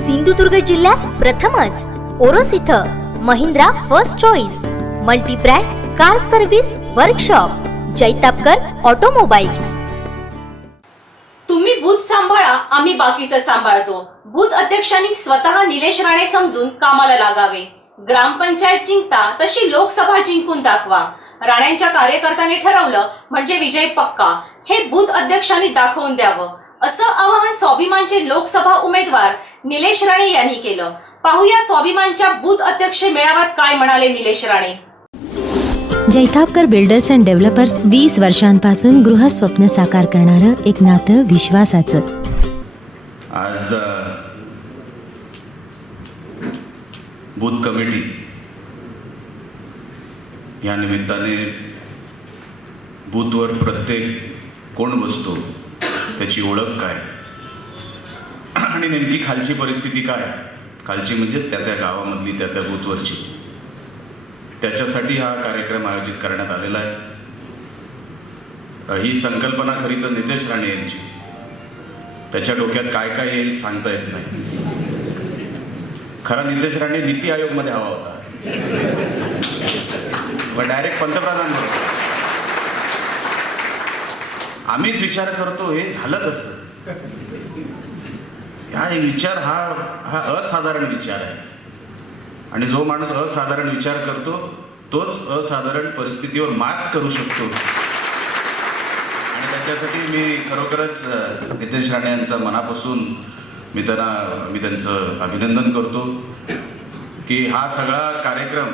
सिंधुदुर्ग जिल्ह्यात प्रथमच ओरोस इथं Mahindra first choice multibrand car service workshop Jaitapkar automobiles. तुम्ही बूथ सांभाळा आम्ही बाकीचं सांभाळतो. बूथ अध्यक्षांनी स्वतः निलेश राणे समजून कामाला लागावे. ग्रामपंचायत जिंकता तशी लोकसभा जिंकून दाखवा. राण्यांच्या कार्यकर्त्यांनी ठरवलं म्हणजे विजय पक्का. हे बूथ अध्यक्षांनी दाखवून द्यावं. असं आवाहन स्वाभिमानचे लोकसभा उमेदवार निलेश राणे यांनी केलं. पाहूया स्वाभिमानच्या बूथ अध्यक्ष मेळाव्यात काय म्हणाले Nilesh Rane. Jaitapkar builders and developers वीस वर्षांपासून गृहस्वप्न साकार करणारं एक नातं विश्वासाचं. आज बूथ कमिटी या निमित्ताने बूथवर प्रत्येक कोण बसतो त्याची ओळख काय? आणि नेमकी खालची परिस्थिती काय? खालची म्हणजे त्या त्या गावामधली त्या त्या बूथवरची. त्याच्यासाठी हा कार्यक्रम आयोजित करण्यात आलेला आहे. ही संकल्पना खरी तर नितेश राणे यांची. त्याच्या डोक्यात काय काय येईल सांगता येत नाही. खरा नितेश राणे नीती आयोगमध्ये हवा होता. पण डायरेक्ट पंतप्रधान आम्हीच विचार करतो हे झालं कसं? हा विचार हा हा असाधारण विचार आहे. आणि जो माणूस असाधारण विचार करतो तोच असाधारण परिस्थितीवर मात करू शकतो. आणि त्याच्यासाठी मी खरोखरच नितेश राणे यांचं मनापासून मी त्यांना मी त्यांचं अभिनंदन करतो की हा सगळा कार्यक्रम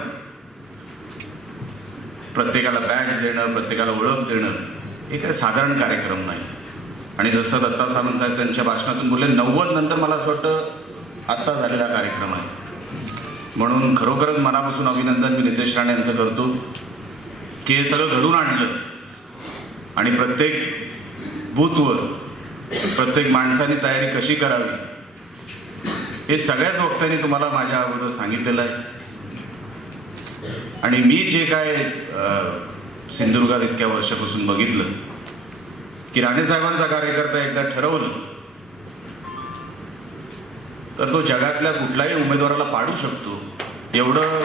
प्रत्येकाला बॅच देणं प्रत्येकाला ओळख देणं हे काही साधारण कार्यक्रम नाही. आणि जसं दत्ता सावंत साहेब त्यांच्या भाषणातून बोलले नव्वद नंतर मला असं वाटतं आत्ता झालेला कार्यक्रम आहे. म्हणून खरोखरच मनापासून अभिनंदन मी नितेश राणे यांचं करतो. की हे सगळं घडून आणलं आणि प्रत्येक बूथवर प्रत्येक माणसाने तयारी कशी करावी हे सगळ्याच वक्त्यांनी तुम्हाला माझ्या अगोदर सांगितलेलं आहे. आणि मी जे काय सिंधुदुर्गात इतक्या वर्षापासून बघितलं की राणेसाहेबांचा कार्यकर्ता एकदा ठरवलं तर तो जगातल्या कुठल्याही उमेदवाराला पाडू शकतो. एवढं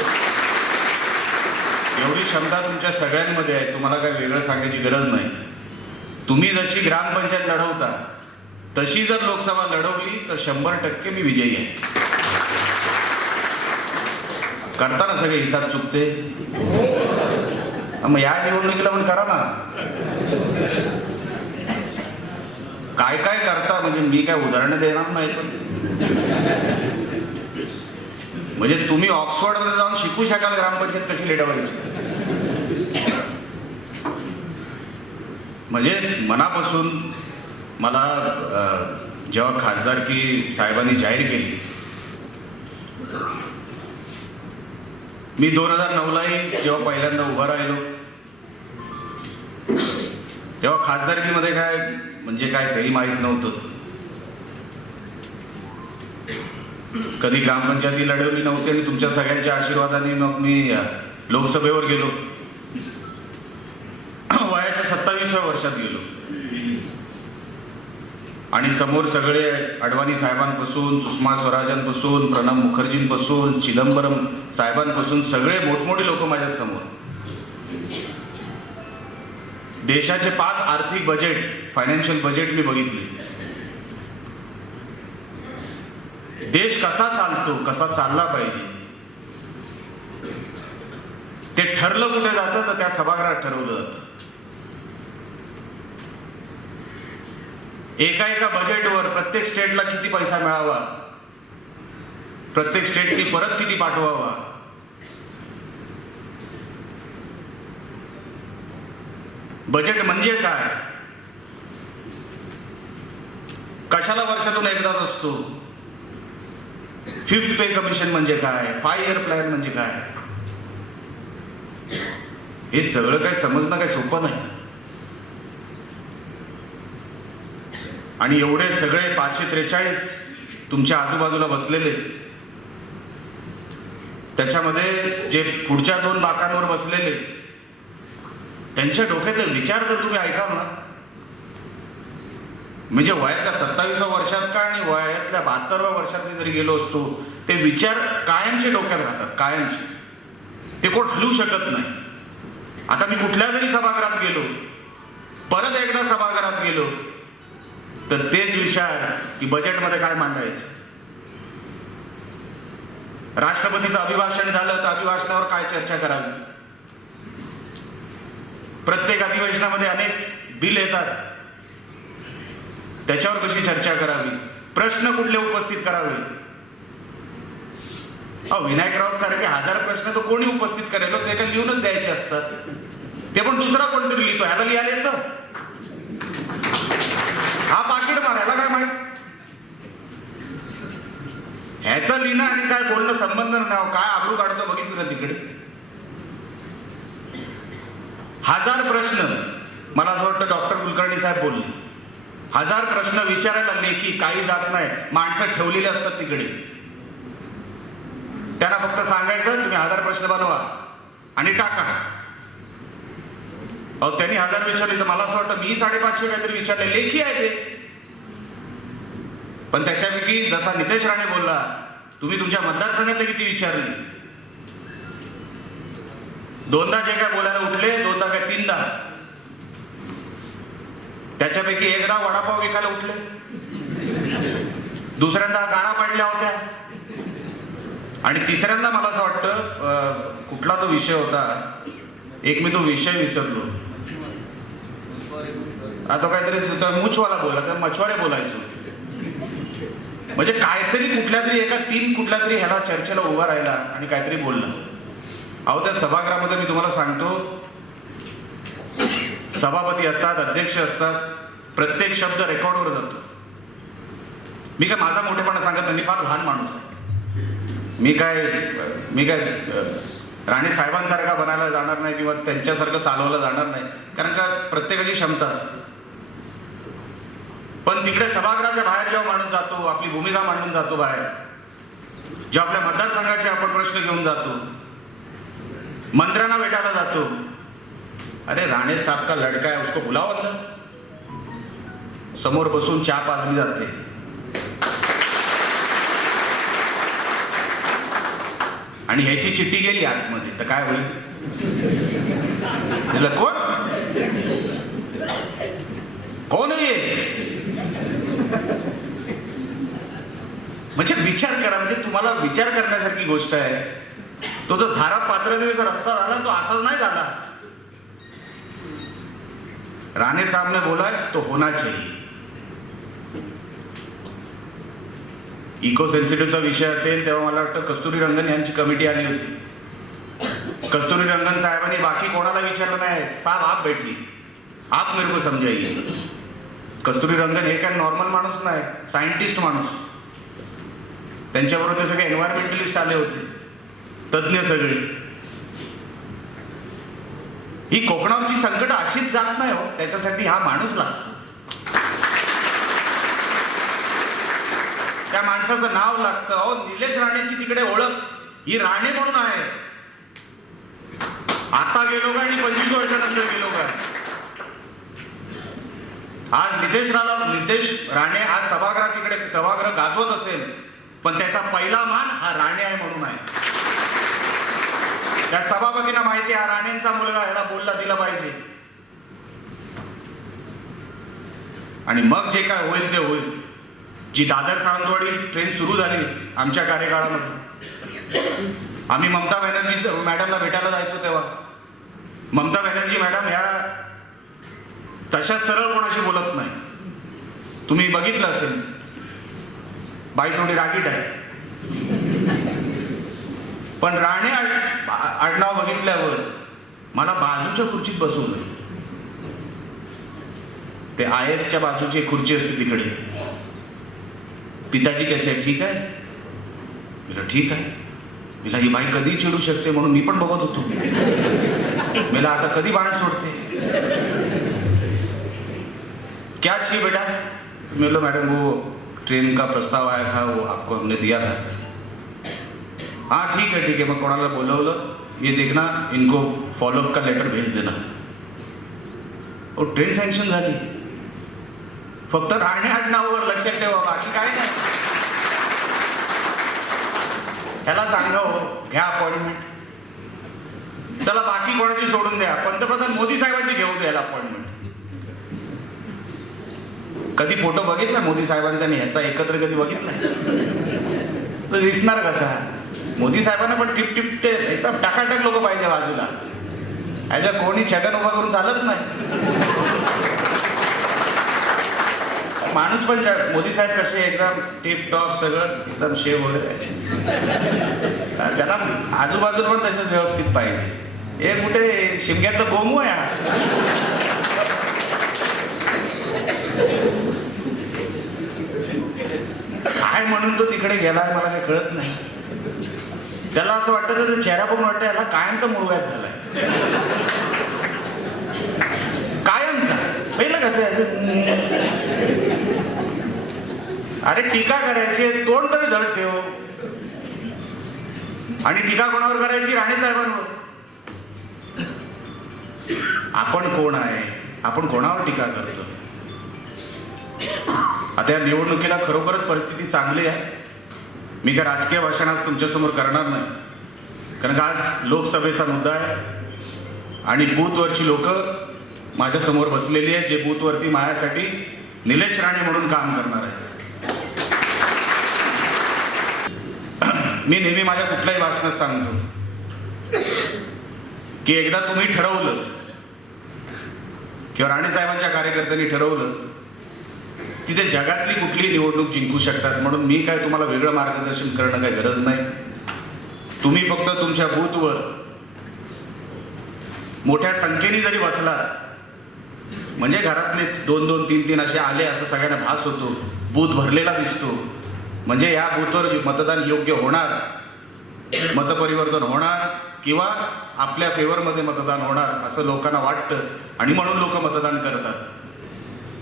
एवढी क्षमता तुमच्या सगळ्यांमध्ये आहे. तुम्हाला काही वेगळं सांगायची गरज नाही. तुम्ही जशी ग्रामपंचायत लढवता तशी जर लोकसभा लढवली तर शंभर टक्के मी विजयी आहे. करताना सगळे हिसाब चुकते. मग या निवडणुकीला पण करा ना. काय काय करता? म्हणजे मी काय उदाहरणं देणार नाही पण. म्हणजे तुम्ही ऑक्सफर्डमध्ये जाऊन शिकू शकाल ग्रामपंचायत कशी लढवायची म्हणजे मनापासून मला जेव्हा खासदारकी साहेबांनी जाहीर केली मी दोन हजार नऊलाही जेव्हा पहिल्यांदा उभा राहिलो तेव्हा खासदारकीमध्ये काय म्हणजे काय तेही माहीत नव्हतं. कधी ग्रामपंचायती लढवली नव्हती आणि तुमच्या सगळ्यांच्या आशीर्वादाने मग मी लोकसभेवर गेलो. वयाच्या सत्तावीसव्या वर्षात गेलो. आणि समोर सगळे अडवाणी साहेबांपासून सुषमा स्वराजांपासून प्रणब मुखर्जींपासून चिदंबरम साहेबांपासून सगळे मोठमोठे लोक माझ्यासमोर. देशाचे पाच आर्थिक बजेट फायनान्शियल बजेट मी बघितली. देश कसा चालतो कसा चालला पाहिजे? ते ठरलं कुठे जातं तर त्या सभागृहात ठरवलं जातं. एका एका बजेटवर प्रत्येक स्टेटला किती पैसा मिळावा? प्रत्येक स्टेटनी परत किती पाठवावा? बजेट म्हणजे काय? कशाला वर्षातून एकदाच असतो? फिफ्थ पे कमिशन म्हणजे काय? फाय इयर प्लॅन म्हणजे काय? हे सगळं काय समजणं काय सोपं नाही. आणि एवढे सगळे पाचशे त्रेचाळीस तुमच्या आजूबाजूला बसलेले त्याच्यामध्ये जे पुढच्या दोन बाकांवर बसलेले त्यांच्या डोक्यातले विचार जर तुम्ही ऐकाल ना म्हणजे वयाच्या सत्तावीसव्या वर्षात का आणि वयातल्या बहात्तरव्या वर्षात मी जरी गेलो असतो ते विचार कायमचे डोक्यात राहतात कायमचे. ते कोण हलू शकत नाही. आता मी कुठल्या जरी सभागृहात गेलो परत एकदा सभागृहात गेलो तर तेच विचार की बजेटमध्ये काय मांडायचं? राष्ट्रपतीचं अभिभाषण झालं तर अभिभाषणावर काय चर्चा करावी? प्रत्येक अधिवेशनामध्ये अनेक बिल येतात. त्याच्यावर कशी चर्चा करावी? प्रश्न कुठले उपस्थित करावे? अहो सारखे हजार प्रश्न तर कोणी उपस्थित करेल? ते काय लिहूनच द्यायचे असतात. ते पण दुसरा कोणतरी लिहितो? ह्याला लिहायला येतं? हा पाकिट मार ह्याला काय माहीत? ह्याचं लिहिणं आणि काय बोलणं संबंध नाही. काय आबरू काढतो बघितलं तिकडे? हजार प्रश्न मला असं वाटतं डॉक्टर कुलकर्णी साहेब बोलले. हजार प्रश्न विचारायला लेखी काही जात नाही माणसं ठेवलेले असतात तिकडे. त्यांना फक्त सांगायचं तुम्ही हजार प्रश्न बनवा आणि टाका. अहो त्यांनी हजार विचारले तर मला असं वाटतं मी साडेपाचशे काहीतरी विचारले लेखी आहे ते. पण त्याच्यापैकी जसा नितेश राणे बोलला तुम्ही तुमच्या मतदारसंघातले किती विचारले? दोनदा जे काय बोलायला उठले दोनदा काय तीनदा. त्याच्यापैकी एकदा वडापाव विकायला उठले. दुसऱ्यांदा गाणा पाडल्या होत्या. आणि तिसऱ्यांदा मला असं वाटतं कुठला तो विषय होता एक मी तो विषय विसरलो. आता काहीतरी मुछवाला बोला तर मछवारे बोलायचो. म्हणजे काहीतरी कुठल्या तरी एका तीन कुठल्या तरी ह्याला चर्चेला उभा राहिला आणि काहीतरी बोलला. अहो त्या सभागृहामध्ये मी तुम्हाला सांगतो सभापती असतात अध्यक्ष असतात प्रत्येक शब्द रेकॉर्डवर जातो. मी काय माझा मोठेपणा सांगत नाही मी फार लहान माणूस आहे. मी काय मी काय राणे साहेबांसारखा बनायला जाणार नाही किंवा त्यांच्यासारखं चालवलं जाणार नाही कारण का प्रत्येकाची क्षमता असते. पण तिकडे सभागृहाच्या बाहेर जेव्हा माणूस जातो आपली भूमिका मांडून जातो बाहेर जेव्हा आपल्या मतदारसंघाचे आपण प्रश्न घेऊन जातो मंत्र्यांना भेटायला जातो. अरे राणे साहब का लड़का है उसको बुलाओ अंदर समोर बसून चहा पाजली जाते. आणि ह्याची चिठ्ठी गेली आतमध्ये तर काय होईल? म्हटलं, कोण? कोण आहे? म्हणजे विचार करा म्हणजे तुम्हाला विचार करण्यासारखी गोष्ट आहे. तो जो सारा पात्र जर रस्ता झाला तो असाच नाही झाला. राणे साहब ने बोला तो होना चाहिए इको सेन्सिटिव्हचा विषय असेल तेव्हा मला वाटतं कस्तुरी रंगन यांची कमिटी आली होती. कस्तुरी रंगन साहेबांनी बाकी कोणाला विचारलं नाही. साहेब आप भेटली आप मेरे को समजाइए कस्तुरी रंगन हे काय नॉर्मल माणूस नाही सायंटिस्ट माणूस. त्यांच्याबरोबर ते सगळे एन्व्हायरमेंटलिस्ट आले होते. तज्ज्ञ सगळे. ही कोकणावरची संकट अशीच जात नाही हो त्याच्यासाठी हा माणूस लागतो. त्या माणसाचं नाव लागतं. अहो निलेश राणेची तिकडे ओळख. ही राणे म्हणून आहे. आता गेलो का आणि पंचवीस वर्षानंतर गेलो का? आज नितेश राणा नितेश राणे आज सभागृहात तिकडे सभागृह गाजवत असेल. पण त्याचा पहिला मान हा राणे आहे म्हणून आहे. त्या सभापतींना माहिती हा राणेंचा मुलगा ह्याला बोलला दिला पाहिजे. आणि मग जे काय होईल ते होईल. जी दादर सावंतवाडी ट्रेन सुरू झाली आमच्या कार्यकाळामध्ये. आम्ही ममता बॅनर्जी मॅडमला भेटायला जायचो तेव्हा. ममता बॅनर्जी मॅडम ह्या तशा सरळ कोणाशी बोलत नाही. तुम्ही बघितलं असेल. बाई थोडी रागीट आहे. पण राणे आडनाव बघितल्यावर मला बाजूच्या खुर्चीत बसवून ते आय एसच्या बाजूची एक खुर्ची असते तिकडे. पिताजी कसे आहे ठीक आहे? मला ठीक आहे. मला ही बाई कधी चिडू शकते म्हणून मी पण बघत होतो. मला आता कधी बाण सोडते? क्या चाहिए बेटा? मैं बोला मैडम वो ट्रेन का प्रस्ताव आया था वो आपको हमने दिया था. हाँ ठीक है ठीक है मैं कोणाला बोलवलं. ये देखना इनको फॉलोअप का लेटर भेज देना. और ट्रेन सँक्शन झाली. फक्त राणे आडनावर लक्षात ठेवा बाकी काय नाही. ह्याला सांगा हो घ्या अपॉइंटमेंट चला बाकी कोणाची सोडून द्या. पंतप्रधान मोदी साहेबांची घेऊ द्यायला अपॉइंटमेंट कधी फोटो बघितला मोदी साहेबांचा आणि ह्याचा एकत्र कधी बघितला? तर दिसणार कसा? मोदी साहेबांना पण टिप टिप ते एकदम टाकाटक लोक पाहिजे बाजूला. ह्याच्या कोणी छगन उभा करून चालत नाही. माणूस पण छान- मोदी साहेब कसे एकदम टिप टॉप सगळं एकदम शेव वगैरे. त्याला आजूबाजूला पण तसेच व्यवस्थित पाहिजे. हे कुठे शिमग्यातलं गोमू आहे हा. काय म्हणून तो तिकडे गेला मला काही कळत नाही. त्याला असं वाटतं त्याचा चेहरा बघून वाटतं याला कायमचा मुळव्यात झालाय. कायमचा. पहिलं कसं आहे? अरे टीका करायची तोंड तरी धड ठेव. आणि टीका कोणावर करायची? राणे साहेबांवर. आपण कोण आहे? आपण कोणावर टीका करतो आता या निवडणुकीला खरोखरच परिस्थिती चांगली आहे. मी काय राजकीय भाषण आज तुमच्यासमोर करणार नाही. कारण का आज लोकसभेचा मुद्दा आहे आणि बूथवरची लोक माझ्यासमोर बसलेली आहेत जे बूथवरती माझ्यासाठी निलेश राणे म्हणून काम करणार आहे मी नेहमी माझ्या कुठल्याही भाषणात सांगतो की एकदा तुम्ही ठरवलं किंवा राणे साहेबांच्या कार्यकर्त्यांनी ठरवलं की ते जगातली कुठलीही निवडणूक जिंकू शकतात. म्हणून मी काय तुम्हाला वेगळं मार्गदर्शन करणं काही गरज नाही. तुम्ही फक्त तुमच्या बूथवर मोठ्या संख्येने जरी बसला म्हणजे घरातले दोन दोन तीन तीन असे आले असं सगळ्यांना भास होतो. बूथ भरलेला दिसतो. म्हणजे या बूथवर मतदान योग्य होणार मतपरिवर्तन होणार किंवा आपल्या फेवरमध्ये मतदान होणार असं लोकांना वाटतं. आणि म्हणून लोक मतदान करतात.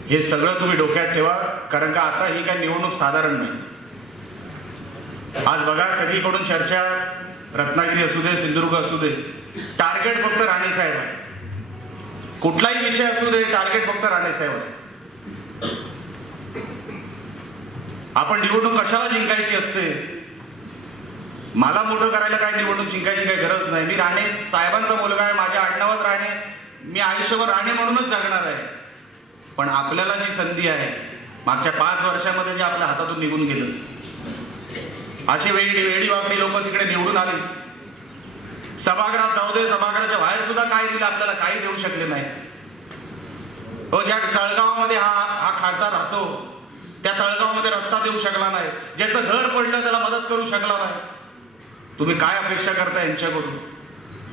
हे सगळं तुम्ही डोक्यात ठेवा कारण का आता ही काय निवडणूक साधारण नाही. आज बघा सगळीकडून चर्चा रत्नागिरी असू दे सिंधुदुर्ग असू दे टार्गेट फक्त राणे साहेब आहे. कुठलाही विषय असू दे टार्गेट फक्त राणे साहेब असते आपण निवडणूक कशाला जिंकायची असते? मला मोठं करायला काय निवडणूक जिंकायची काही गरज नाही. मी राणे साहेबांचा मुलगा आहे माझ्या आडनावात राणे मी आयुष्यभर राणे म्हणूनच जगणार आहे. पण आपल्याला जी संधी आहे मागच्या पाच वर्षामध्ये जे आपल्या हातातून निघून गेलं अशी वेळी वेडी वाकडी लोक तिकडे निवडून आले. सभागृहात जाऊ दे सभागृहाच्या बाहेर सुद्धा काय दिलं आपल्याला काही देऊ शकले नाही. हो ज्या तळगावामध्ये हा हा खासदार राहतो त्या तळगावामध्ये रस्ता देऊ शकला नाही. ज्याचं घर पडलं त्याला मदत करू शकला नाही. तुम्ही काय अपेक्षा करता यांच्याकडून?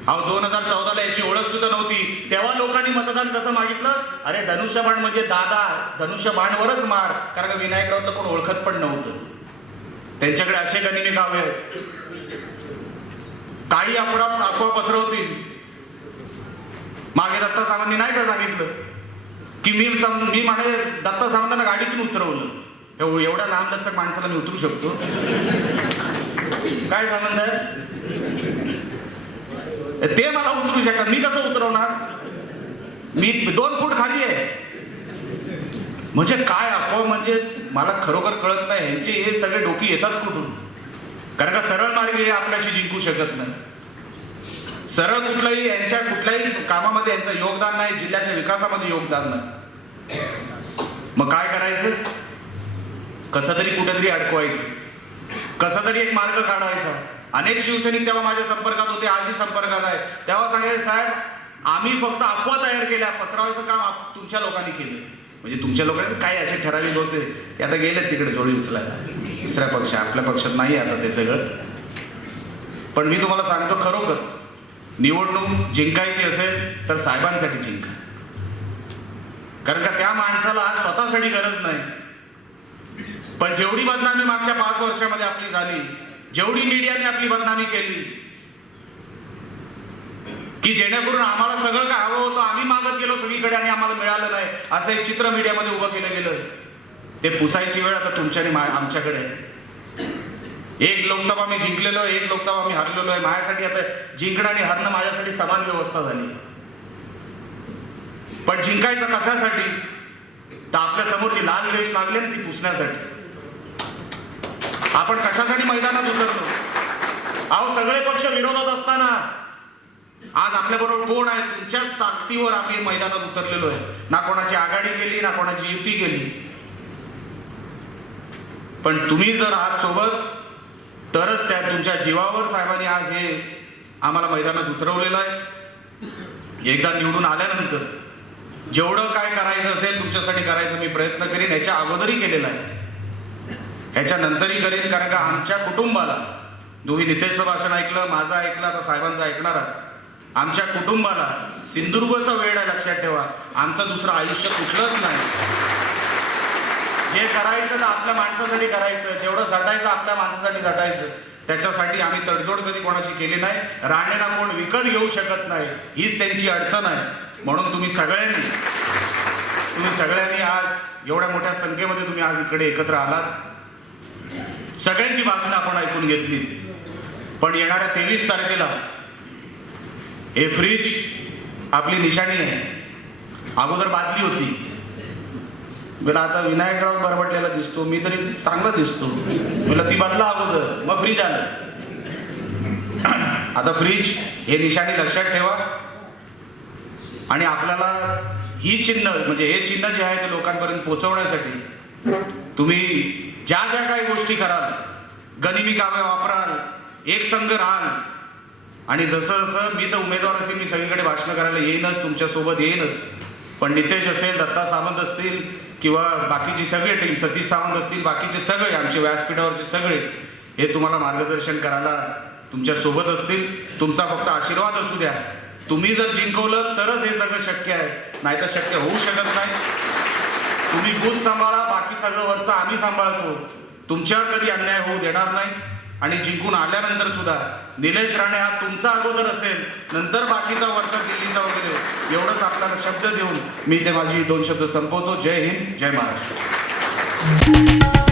अहो दोन हजार चौदाला याची ओळख सुद्धा नव्हती. तेव्हा लोकांनी मतदान कसं मागितलं? अरे धनुष्यबाण म्हणजे दादा. धनुष्यबाणवरच मार. कारण का विनायकरावला कोण ओळखत पण नव्हतं. त्यांच्याकडे असे गणिने गावे आहेत. काही अफरा अफवा पसरवतील. मागे दत्ता सावंतनी नाही का सांगितलं? की मी सम मी माझे दत्ता सावंतांना गाडीतून उतरवलं. एवढ्या लांब लचक माणसाला मी उतरू शकतो? काय सावंत ते मला उतरू शकतात मी कसं उतरवणार? मी दोन फूट खाली आहे. म्हणजे काय अफवा? म्हणजे मला खरोखर कळत नाही. ह्यांचे हे सगळे डोकी येतात कुठून? कारण का सरळ मार्ग हे आपल्याशी जिंकू शकत नाही. सरळ कुठलाही यांच्या कुठल्याही कामामध्ये यांचं योगदान नाही. जिल्ह्याच्या विकासामध्ये योगदान नाही. मग काय करायचं? कसं तरी कुठेतरी अडकवायचं. कसा तरी एक मार्ग काढायचा. अनेक शिवसैनिक तेव्हा माझ्या संपर्कात होते आजही संपर्कात आहे. तेव्हा सांगायचे साहेब आम्ही फक्त अफवा तयार केल्या पसरावायचं काम आप- तुमच्या लोकांनी केलं. म्हणजे तुमच्या लोकांनी काही असे ठराविक होते ते आता गेलेत तिकडे जोडी उचलायला. दुसऱ्या पक्ष आपल्या पक्षात नाही आता ते सगळं. पण मी तुम्हाला सांगतो खरोखर निवडणूक जिंकायची असेल तर साहेबांसाठी जिंका. कारण का त्या माणसाला स्वतःसाठी गरज नाही. पण जेवढी बदनामी मागच्या पाच वर्षामध्ये आपली झाली जेवढी मीडियाने आपली बदनामी केली की जेणेकरून आम्हाला सगळं काय हवं होतं आम्ही मागत गेलो सगळीकडे आणि आम्हाला मिळालं नाही असं एक चित्र मीडियामध्ये उभं केलं गेलं. ते पुसायची वेळ आता तुमच्या आणि आमच्याकडे. एक लोकसभा मी जिंकलेलो आहे, एक लोकसभा मी हरलेलो आहे. माझ्यासाठी आता जिंकणं आणि हरणं माझ्यासाठी समान व्यवस्था झाली. पण जिंकायचं कशासाठी? तर आपल्यासमोर जी लाल रेष लागली ना ती पुसण्यासाठी. आपण कशासाठी मैदानात उतरलो? अहो सगळे पक्ष विरोधात असताना. आज आपल्याबरोबर कोण आहे? तुमच्याच ताकदीवर आम्ही मैदानात उतरलेलो आहे. ना कोणाची आघाडी केली ना कोणाची युती केली. पण तुम्ही जर आज सोबत तरच त्या तुमच्या जीवावर साहेबांनी आज हे आम्हाला मैदानात उतरवलेलं आहे. एकदा निवडून आल्यानंतर जेवढं काय करायचं असेल तुमच्यासाठी करायचं मी प्रयत्न करीन. याच्या अगोदरही केलेला आहे. ह्याच्यानंतरही करेन कारण का आमच्या कुटुंबाला तुम्ही नितेशचं भाषण ऐकलं माझं ऐकलं आता साहेबांचं ऐकणार आहात. आमच्या कुटुंबाला सिंधुदुर्गचा वेळ आहे लक्षात ठेवा. आमचं दुसरं आयुष्य कुठलंच नाही. जे करायचं तर आपल्या माणसासाठी करायचं. जेवढं झटायचं आपल्या माणसासाठी झटायचं. त्याच्यासाठी आम्ही तडजोड कधी कोणाशी केली नाही. राणेला कोण विकत घेऊ शकत नाही. हीच त्यांची अडचण आहे. म्हणून तुम्ही सगळ्यांनी तुम्ही सगळ्यांनी आज एवढ्या मोठ्या संख्येमध्ये तुम्ही आज इकडे एकत्र आलात. सगळ्यांची भाषणं आपण ऐकून घेतली. पण येणाऱ्या तेवीस तारखेला हे फ्रीज आपली निशाणी आहे. अगोदर बादली होती. मला आता विनायकराव बरबडलेला दिसतो. मी तरी चांगला दिसतो. मला ती बदला अगोदर. मग फ्रीज आलं. आता फ्रीज हे निशाणी लक्षात ठेवा. आणि आपल्याला ही चिन्ह म्हणजे हे चिन्ह जे आहे ते लोकांपर्यंत पोहोचवण्यासाठी तुम्ही ज्या ज्या काही गोष्टी कराल गनिमी कामे वापराल एक संघ राहाल आणि जसं जसं मी तर उमेदवार असेल मी सगळीकडे भाषणं करायला येईनच तुमच्यासोबत येईनच. पण नितेश असेल दत्ता सावंत असतील किंवा बाकीची सगळे टीम सतीश सावंत असतील बाकीचे सगळे आमचे व्यासपीठावरचे सगळे हे तुम्हाला मार्गदर्शन करायला तुमच्यासोबत असतील. तुमचा फक्त आशीर्वाद असू द्या. तुम्ही जर जिंकवलं तरच हे सगळं शक्य आहे. नाहीतर शक्य होऊ शकत नाही. तुम्ही गुण सांभाळा बाकी सगळं वरचं आम्ही सांभाळतो. तुमच्यावर कधी अन्याय होऊ देणार नाही. आणि जिंकून आल्यानंतर सुद्धा निलेश राणे हा तुमचा अगोदर असेल नंतर बाकीचा वरचा दिल्लीचा वगैरे एवढंच आपल्याला शब्द देऊन मी ते माझी दोन शब्द संपवतो. जय हिंद जय महाराष्ट्र.